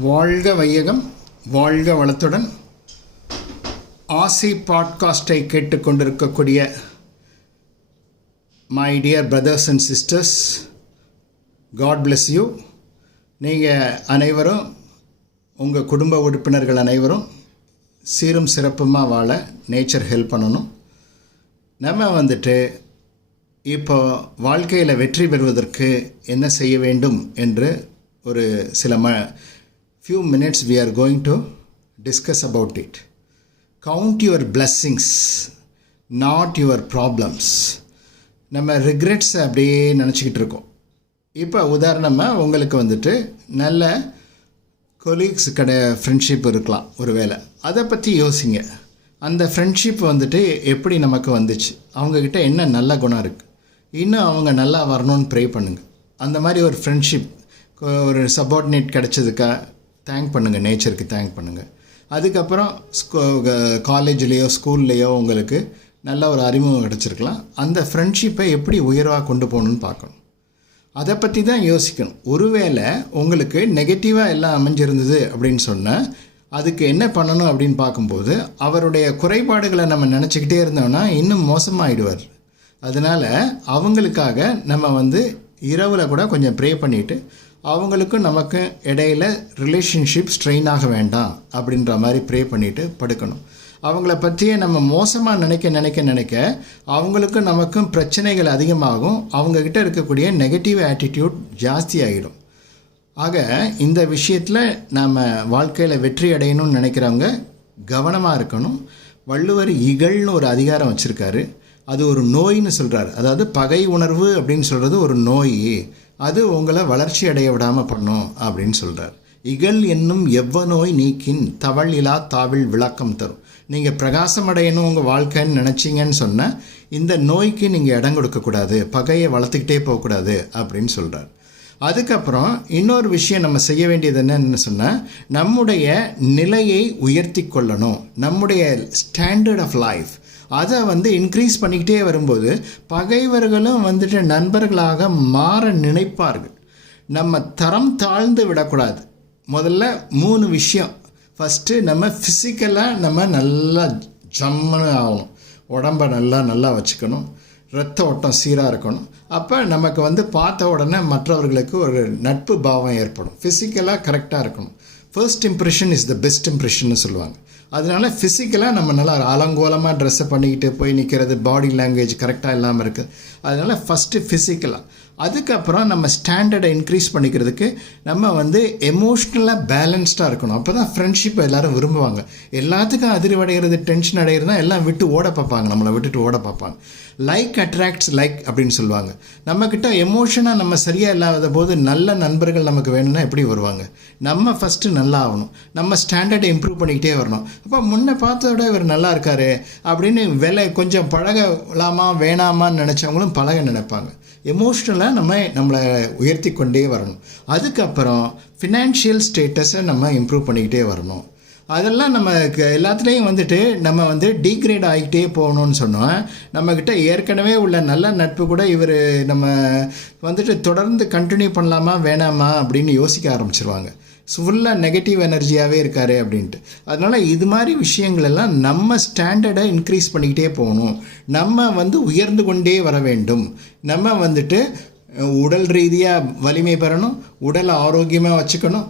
வாழ்க வையகம், வாழ்க வளத்துடன். ஆசி பாட்காஸ்டை கேட்டுக்கொண்டிருக்கக்கூடிய my dear brothers and sisters, God bless you. நீங்கள் அனைவரும், உங்கள் குடும்ப உறுப்பினர்கள் அனைவரும் சீரும் சிறப்புமாக வாழ நேச்சர் ஹெல்ப் பண்ணணும். நம்ம இப்போ வாழ்க்கையில் வெற்றி பெறுவதற்கு என்ன செய்ய வேண்டும் என்று ஒரு சில few minutes we are going to discuss about it. Count your blessings, not your problems. நம்ம regrets அப்படியே நினச்சிக்கிட்டு இருக்கோம். இப்போ உதாரணமாக உங்களுக்கு நல்ல கொலீக்ஸ் ஃப்ரெண்ட்ஷிப் இருக்கலாம் ஒரு வேளை. அதை பற்றி யோசிங்க. அந்த ஃப்ரெண்ட்ஷிப் எப்படி நமக்கு வந்துச்சு, அவங்கக்கிட்ட என்ன நல்ல குணம் இருக்குது, இன்னும் அவங்க நல்லா வரணும்னு ப்ரே பண்ணுங்கள். அந்த மாதிரி ஒரு ஃப்ரெண்ட்ஷிப், ஒரு சபார்டினேட் கிடச்சதுக்கா தேங்க் பண்ணுங்கள், நேச்சருக்கு தேங்க் பண்ணுங்கள். அதுக்கப்புறம் காலேஜ்லேயோ ஸ்கூல்லேயோ உங்களுக்கு நல்ல ஒரு அறிமுகம் கிடச்சிருக்கலாம். அந்த ஃப்ரெண்ட்ஷிப்பை எப்படி உயர்வாக கொண்டு போகணுன்னு பார்க்கணும். அதை பற்றி தான் யோசிக்கணும். ஒருவேளை உங்களுக்கு நெகட்டிவாக எல்லாம் அமைஞ்சிருந்தது அப்படின்னு சொன்னால் அதுக்கு என்ன பண்ணணும் அப்படின்னு பார்க்கும்போது, அவருடைய குறைபாடுகளை நம்ம நினச்சிக்கிட்டே இருந்தோம்னா இன்னும் மோசமாகிடுவார். அதனால் அவங்களுக்காக நம்ம இரவில் கூட கொஞ்சம் ப்ரே பண்ணிவிட்டு, அவங்களுக்கும் நமக்கு இடையில் ரிலேஷன்ஷிப் ஸ்ட்ரெயின் ஆக வேண்டாம் அப்படின்ற மாதிரி ப்ரே பண்ணிவிட்டு படுக்கணும். அவங்கள பற்றியே நம்ம மோசமாக நினைக்க அவங்களுக்கும் நமக்கும் பிரச்சனைகள் அதிகமாகும். அவங்கக்கிட்ட இருக்கக்கூடிய நெகட்டிவ் ஆட்டிடியூட் ஜாஸ்தி ஆகிடும். ஆக இந்த விஷயத்தில் நம்ம வாழ்க்கையில் வெற்றி அடையணும்னு நினைக்கிறவங்க கவனமாக இருக்கணும். வள்ளுவர் இகழ்னு ஒரு அதிகாரம் வச்சுருக்காரு. அது ஒரு நோயின்னு சொல்கிறார். அதாவது பகை உணர்வு அப்படின்னு சொல்கிறது ஒரு நோய். அது உங்களை வளர்ச்சி அடைய விடாமல் பண்ணும் அப்படின்னு சொல்கிறார். இகழ் என்னும் எவ்வநோய் நீக்கின் தவள் இலா தாவில் விளக்கம் தரும். நீங்கள் பிரகாசம் அடையணும் உங்கள் வாழ்க்கைன்னு நினச்சிங்கன்னு சொன்னால் இந்த நோய்க்கு நீங்கள் இடம் கொடுக்கக்கூடாது, பகையை வளர்த்துக்கிட்டே போகக்கூடாது அப்படின்னு சொல்கிறார். அதுக்கப்புறம் இன்னொரு விஷயம் நம்ம செய்ய வேண்டியது என்னன்னு சொன்னால், நம்முடைய நிலையை உயர்த்தி கொள்ளணும். நம்முடைய ஸ்டாண்டர்ட் ஆஃப் லைஃப் அதை இன்க்ரீஸ் பண்ணிக்கிட்டே வரும்போது பகைவர்களும் நண்பர்களாக மாற நினைப்பார்கள். நம்ம தரம் தாழ்ந்து விடக்கூடாது. முதல்ல 3 விஷயம். ஃபஸ்ட்டு, நம்ம ஃபிசிக்கலாக நம்ம நல்லா ஜம்முன்னு ஆகணும். உடம்பை நல்லா வச்சுக்கணும். ரத்த ஓட்டம் சீராக இருக்கணும். அப்போ நமக்கு பார்த்த உடனே மற்றவர்களுக்கு ஒரு நட்பு பாவம் ஏற்படும். ஃபிசிக்கலாக கரெக்டாக இருக்கணும். First impression is the best இம்ப்ரெஷன்னு சொல்லுவாங்க. அதனால் ஃபிசிக்கலாக நம்ம நல்லா அலங்கோலமாக ட்ரெஸ்ஸை பண்ணிக்கிட்டு போய் நிற்கிறது, பாடி லாங்குவேஜ் கரெக்டாக இல்லாமல் இருக்குது. அதனால் ஃபஸ்ட்டு ஃபிசிக்கலாக. அதுக்கப்புறம் நம்ம ஸ்டாண்டர்டை இன்க்ரீஸ் பண்ணிக்கிறதுக்கு நம்ம எமோஷ்னலாக பேலன்ஸ்டாக இருக்கணும். அப்போ தான் ஃப்ரெண்ட்ஷிப்பை எல்லோரும் விரும்புவாங்க. எல்லாத்துக்கும் அதிர்வடைகிறது, டென்ஷன் அடைகிறது தான் எல்லாம் விட்டு ஓட பார்ப்பாங்க, நம்மளை விட்டுட்டு ஓட பார்ப்பாங்க. லைக் அட்ராக்ட்ஸ் லைக் அப்படின்னு சொல்லுவாங்க. நம்மக்கிட்ட எமோஷனாக நம்ம சரியாக இல்லாத போது நல்ல நண்பர்கள் நமக்கு வேணும்னா எப்படி வருவாங்க? நம்ம ஃபஸ்ட்டு நல்லா ஆகணும். நம்ம ஸ்டாண்டர்டை இம்ப்ரூவ் பண்ணிக்கிட்டே வரணும். அப்போ முன்ன பார்த்தோட இவர் நல்லா இருக்காரு அப்படின்னு கொஞ்சம் பழகலாமா வேணாமான்னு நினச்சவங்களும் பழக நினைப்பாங்க. எமோஷ்னலாக நம்மளை உயர்த்தி கொண்டே வரணும். அதுக்கப்புறம் ஃபினான்ஷியல் ஸ்டேட்டஸை நம்ம இம்ப்ரூவ் பண்ணிக்கிட்டே வரணும். அதெல்லாம் நமக்கு எல்லாத்துலேயும் நம்ம டீக்ரேட் ஆகிக்கிட்டே போகணும்னு சொன்னோம். நம்மக்கிட்ட ஏற்கனவே உள்ள நல்ல நட்பு கூட இவர் நம்ம தொடர்ந்து கண்டினியூ பண்ணலாமா வேணாமா அப்படின்னு யோசிக்க ஆரம்பிச்சிருவாங்க. ஃபுல்லாக நெகட்டிவ் எனர்ஜியாகவே இருக்காரு அப்படின்ட்டு. அதனால் இது மாதிரி விஷயங்கள் எல்லாம் நம்ம ஸ்டாண்டர்டை இன்க்ரீஸ் பண்ணிக்கிட்டே போகணும். நம்ம உயர்ந்து கொண்டே வர வேண்டும். நம்ம உடல் ரீதியாக வலிமை பெறணும், உடலை ஆரோக்கியமாக வச்சுக்கணும்,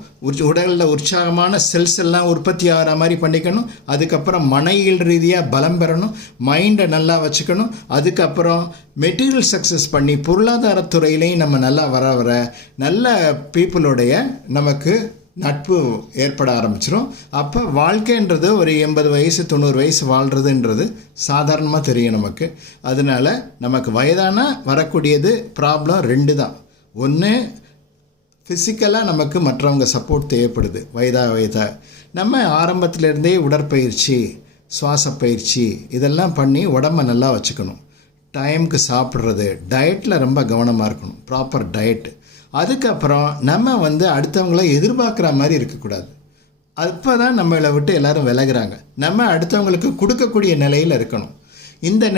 உடலில் உற்சாகமான செல்ஸ் எல்லாம் உற்பத்தி ஆகிற மாதிரி பண்ணிக்கணும். அதுக்கப்புறம் மனையில் ரீதியாக பலம் பெறணும், மைண்டை நல்லா வச்சுக்கணும். அதுக்கப்புறம் மெட்டீரியல் சக்ஸஸ் பண்ணி பொருளாதாரத்துறையிலையும் நம்ம நல்லா வர நல்ல பீப்புளுடைய நமக்கு நட்பு ஏற்பட ஆரம்பிச்சிடும். அப்போ வாழ்க்கைன்றது ஒரு 80 வயசு 90 வயசு வாழ்கிறதுன்றது சாதாரணமாக தெரியும் நமக்கு. அதனால் நமக்கு வயதான வரக்கூடியது ப்ராப்ளம் 2 தான். ஒன்று, ஃபிசிக்கலாக நமக்கு மற்றவங்க சப்போர்ட் தேவைப்படுது. வயதாக நம்ம ஆரம்பத்திலேருந்தே உடற்பயிற்சி, சுவாச பயிற்சி இதெல்லாம் பண்ணி உடம்பை நல்லா வச்சுக்கணும். டைமுக்கு சாப்பிட்றது, டயட்டில் ரொம்ப கவனமாக இருக்கணும், ப்ராப்பர் டயட்டு. அதுக்கப்புறம் நம்ம அடுத்தவங்கள எதிர்பார்க்குற மாதிரி இருக்கக்கூடாது. அப்போ தான் நம்மளை விட்டு எல்லோரும் விலகுறாங்க. நம்ம அடுத்தவங்களுக்கு கொடுக்கக்கூடிய நிலையில் இருக்கணும். இந்த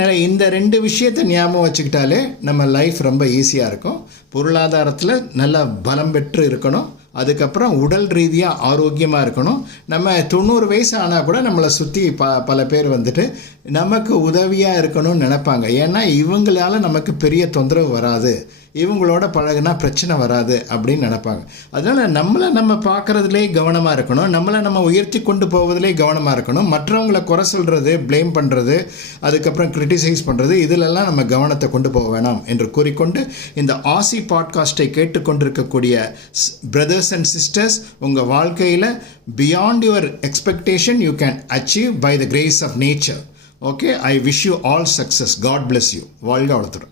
2 விஷயத்தை ஞாபகம் வச்சுக்கிட்டாலே நம்ம லைஃப் ரொம்ப ஈஸியாக இருக்கும். பொருளாதாரத்தில் நல்லா பலம் பெற்று இருக்கணும். அதுக்கப்புறம் உடல் ரீதியாக ஆரோக்கியமாக இருக்கணும். நம்ம 90 வயசு ஆனால் கூட நம்மளை சுற்றி பல பேர் வந்துட்டு நமக்கு உதவியாக இருக்கணும்னு நினைப்பாங்க. ஏன்னா இவங்களால நமக்கு பெரிய தொந்தரவு வராது, இவங்களோட பழகுனா பிரச்சனை வராது அப்படின்னு நினைப்பாங்க. அதனால் நம்மளை நம்ம பார்க்குறதுலே கவனமாக இருக்கணும், நம்மளை நம்ம உயர்த்தி கொண்டு போவதிலே கவனமாக இருக்கணும். மற்றவங்களை குறை சொல்கிறது, ப்ளேம் பண்ணுறது, அதுக்கப்புறம் கிரிட்டிசைஸ் பண்ணுறது, இதிலெல்லாம் நம்ம கவனத்தை கொண்டு போக வேணாம் என்று கூறிக்கொண்டு இந்த ஆசி பாட்காஸ்ட்டை கேட்டுக்கொண்டிருக்கக்கூடிய பிரதர்ஸ் அண்ட் சிஸ்டர்ஸ், உங்கள் வாழ்க்கையில் beyond your expectation you can achieve by the grace of nature. Okay, I wish you all success. God bless you. வாழ்க வளத்துடன்.